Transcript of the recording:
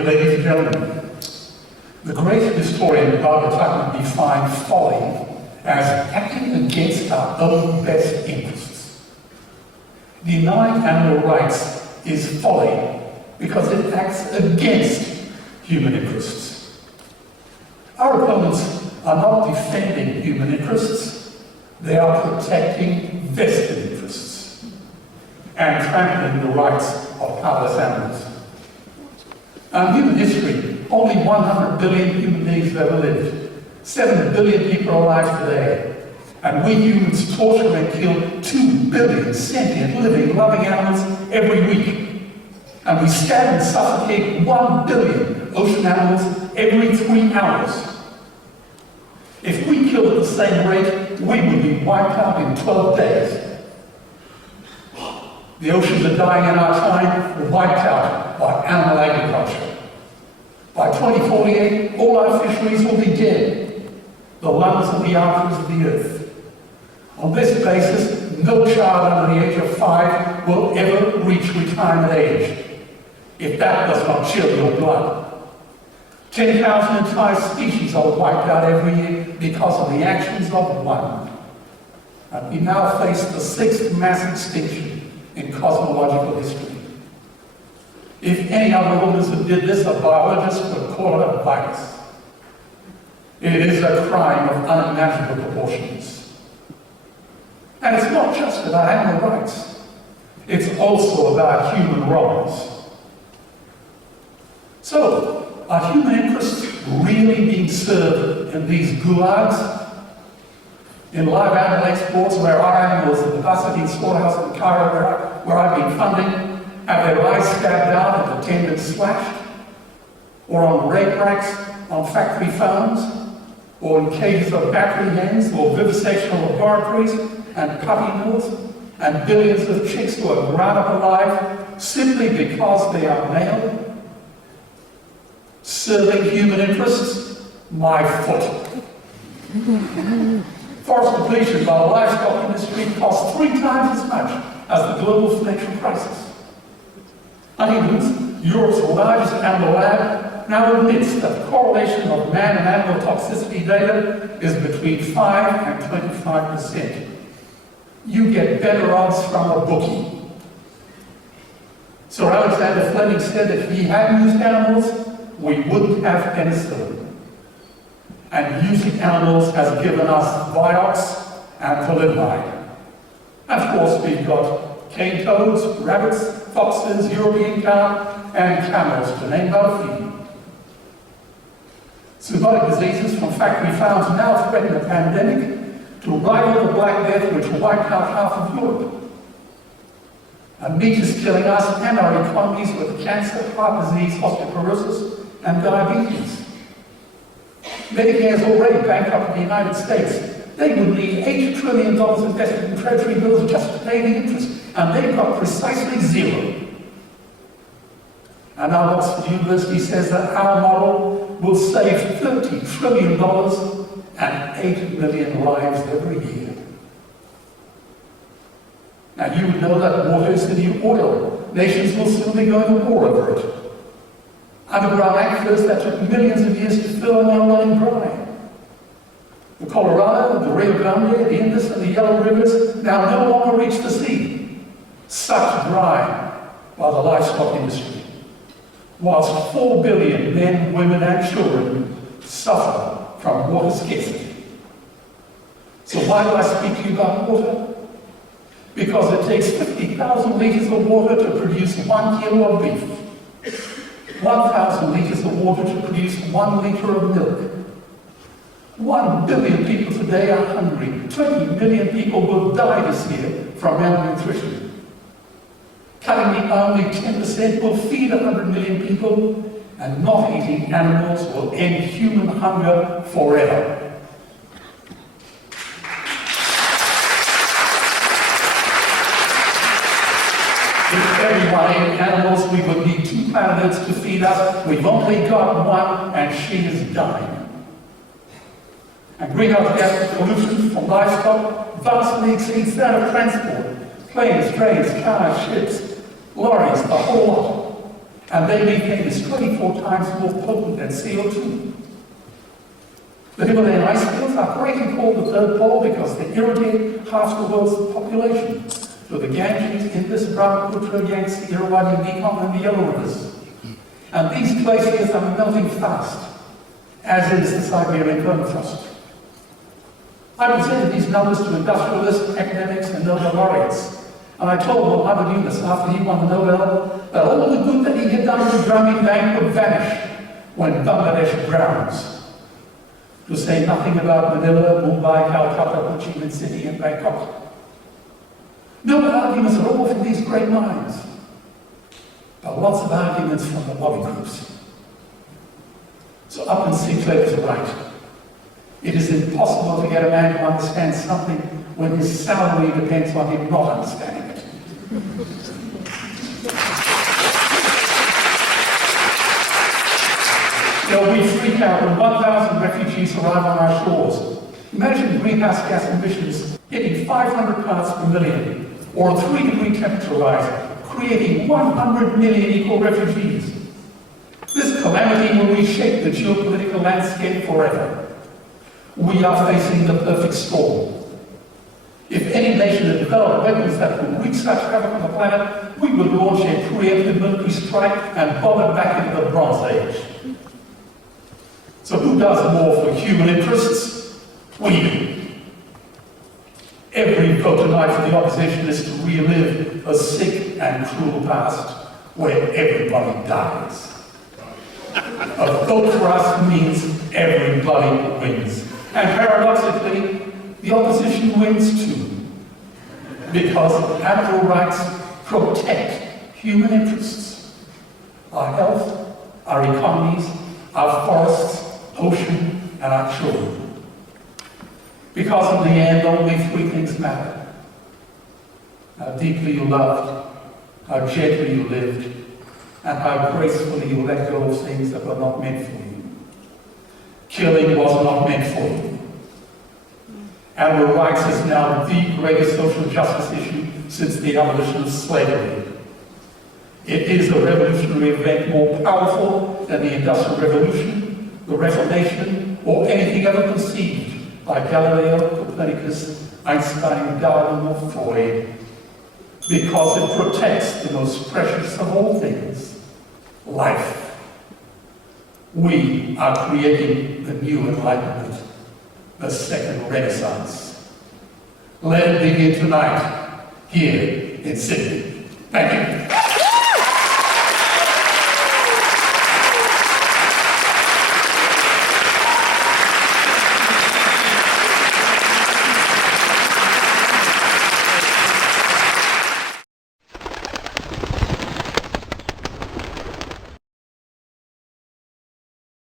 Ladies and gentlemen, the great historian Barbara Tuckman defined folly as acting against our own best interests. Denying animal rights is folly because it acts against human interests. Our opponents are not defending human interests, they are protecting vested interests and trampling the rights of powerless animals. In human history, only 100 billion human beings have ever lived. 7 billion people are alive today. And we humans torture and kill 2 billion sentient, living, loving animals every week. And we stab and suffocate 1 billion ocean animals every 3 hours. If we killed at the same rate, we would be wiped out in 12 days. The oceans are dying in our time, we're wiped out by animal agriculture. By 2048, all our fisheries will be dead. The lungs and the arteries of the earth. On this basis, no child under the age of 5 will ever reach retirement age. If that does not chill your blood. 10,000 entire species are wiped out every year because of the actions of one. And we now face the 6th mass extinction in cosmological history. If any other organism did this, a biologist would call it a virus. It is a crime of unimaginable proportions. And it's not just about animal rights. It's also about human wrongs. So, are human interests really being served in these gulags? In live animal exports where our animals in the Pasadena slaughterhouse in Cairo, where I've been funding, have their eyes stabbed out and the tendons slashed? Or on rape racks on factory farms? Or in cages of battery hens or vivisectional laboratories and puppy mills? And billions of chicks who are ground up alive simply because they are male? Serving human interests? My foot. Forest depletion by the livestock industry costs 3 times as much as the global financial crisis. Huntington's, Europe's largest animal lab, now admits that the correlation of man and animal toxicity data is between 5 and 25%. You get better odds from a bookie. Sir Alexander Fleming said that if he had used animals, we wouldn't have penicillin. And using animals has given us Vioxx and thalidomide. And of course, we've got cane toads, rabbits, foxes, European cow, and camels, to name but a few. Zoonotic diseases from factory farms now threaten a pandemic to rival the Black Death which wiped out half of Europe. And meat is killing us and our economies with cancer, heart disease, osteoporosis, and diabetes. Medicare has already bankrupted the United States. They would need $8 trillion invested in treasury bills just to pay the interest, and they've got precisely 0. And our Oxford University says that our model will save $30 trillion and 8 million lives every year. Now you would know that water is the new oil. Nations will soon be going to war over it. Underground aquifers that took millions of years to fill are now running dry. The Colorado, the Rio Grande, the Indus, and the Yellow Rivers now no longer reach the sea, sucked dry by the livestock industry, whilst 4 billion men, women, and children suffer from water scarcity. So why do I speak to you about water? Because it takes 50,000 litres of water to produce 1 kilo of beef. 1,000 litres of water to produce 1 litre of milk. 1 billion people today are hungry. 20 million people will die this year from malnutrition. Cutting meat by only 10% will feed 100 million people, and not eating animals will end human hunger forever. If everyone ate animals, we would need 2 planets to feed us. We've only got 1, and she is dying. And greenhouse gas pollution from livestock vastly exceeds that of transport. Planes, trains, cars, ships, lorries, the whole lot. and their methane is 24 times more potent than CO2. The Himalayan ice fields are greatly called the third pole because they irrigate half the world's population through the Ganges, Indus, Brahmaputra, Yangtze, Irrawaddy, Mekong, and the Yellow rivers. And these glaciers are melting fast, as is the Siberian permafrost. I presented these numbers to industrialists, academics, and Nobel laureates, and I told Muhammad Yunus after he won the Nobel that all the good that he had done in the Grammy Bank would vanish when Bangladesh drowns. To say nothing about Manila, Mumbai, Calcutta, Ho Chi Minh City, and Bangkok. No arguments at all from these great minds, but lots of arguments from the lobby groups. So Upton Sinclair is right. It is impossible to get a man to understand something when his salary depends on him not understanding it. We freak out when 1,000 refugees arrive on our shores. Imagine greenhouse gas emissions hitting 500 parts per million, or a 3-degree temperature rise, creating 100 million equal refugees. This calamity will reshape the geopolitical landscape forever. We are facing the perfect storm. If any nation had developed weapons that would wreak such havoc on the planet, we would launch a preemptive military strike and bomb it back into the Bronze Age. So who does more for human interests? We do. Every vote tonight for the opposition is to relive a sick and cruel past where everybody dies. A vote for us means everybody wins. And paradoxically, the opposition wins too. Because animal rights protect human interests. Our health, our economies, our forests, ocean, and our children. Because in the end, only 3 things matter. How deeply you loved, how gently you lived, and how gracefully you let go of things that were not meant for you. Killing was not meant for you. Animal rights is now the greatest social justice issue since the abolition of slavery. It is a revolutionary event more powerful than the Industrial Revolution, the Reformation, or anything ever conceived by Galileo, Copernicus, Einstein, Darwin, or Freud, because it protects the most precious of all things, life. We are creating the new enlightenment, the second Renaissance. Let it begin tonight, here in Sydney. Thank you.